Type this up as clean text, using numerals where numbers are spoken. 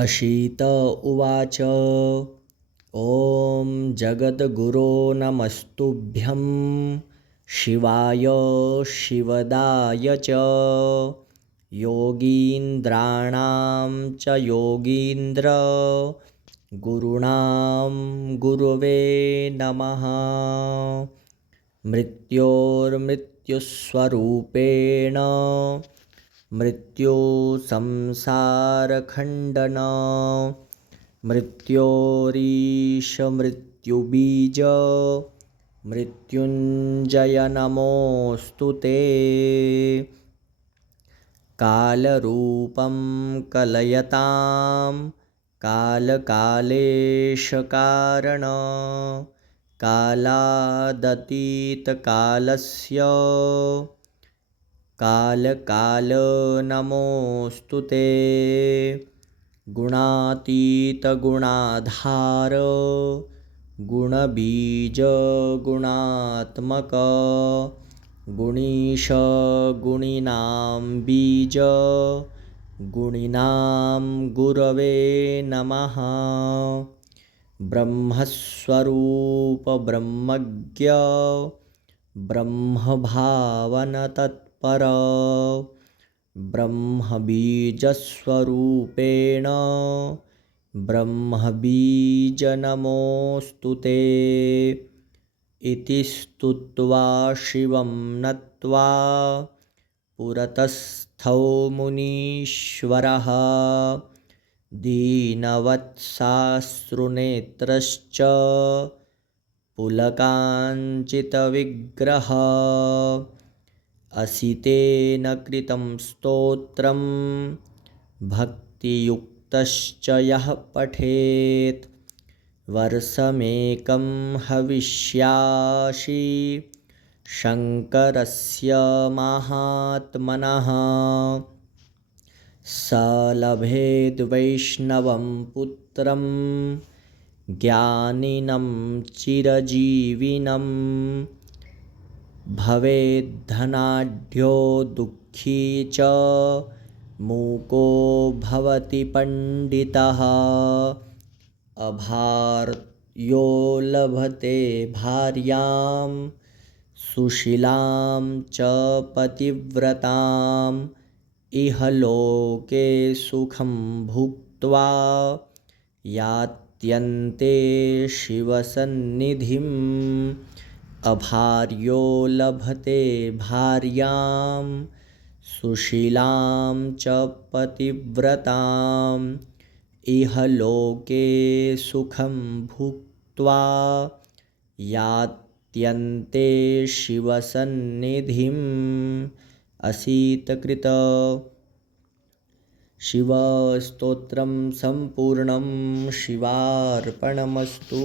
अशीत उवाच ॐ जगद्गुरो नमस्तुभ्यं शिवाय शिवदाय च योगीन्द्राणां च योगीन्द्र गुरूणां गुरवे नमः। मृत्योर्मृत्युस्वरूपेण मृत्युसंसारखण्डन मृत्योरीशमृत्युबीज मृत्युञ्जय नमोऽस्तु ते। कालरूपं कलयतां कालकालेशकारण कालादतीतकालस्य कालकाल नमोऽस्तु ते। गुणातीतगुणाधार गुणबीजगुणात्मक गुणीश गुणिनां बीज गुणिनां गुरवे नमः। ब्रह्मस्वरूप ब्रह्मज्ञ ब्रह्मभावनतत्पर ब्रह्मबीजस्वरूपेण ब्रह्मबीज नमोऽस्तु ते। इति स्तुत्वा शिवं नत्वा पुरतस्थौ मुनीश्वरः दीनवत्साश्रुनेत्रश्च पुलकाञ्चितविग्रहः असितेन कृतं स्तोत्रं भक्तियुक्तश्च यः पठेत् वर्षमेकं हविष्यासि शङ्करस्य महात्मनः स लभेद्वैष्णवं पुत्रं ज्ञानिनं चिरजीविनं भवेद्धनाढ्यो दुःखी च मूको भवति पण्डितः अभार्यो लभते भार्यां सुशीलां च पतिव्रताम् इह लोके सुखं भुक्त्वा यात्यन्ते शिवसन्निधिम्। अभार्यो लभते भार्यां सुशीलां च पतिव्रताम् इह लोके सुखं भुक्त्वा यात्यन्ते शिवसन्निधिम्। अशीतकृत शिवस्तोत्रं सम्पूर्णं शिवार्पणमस्तु।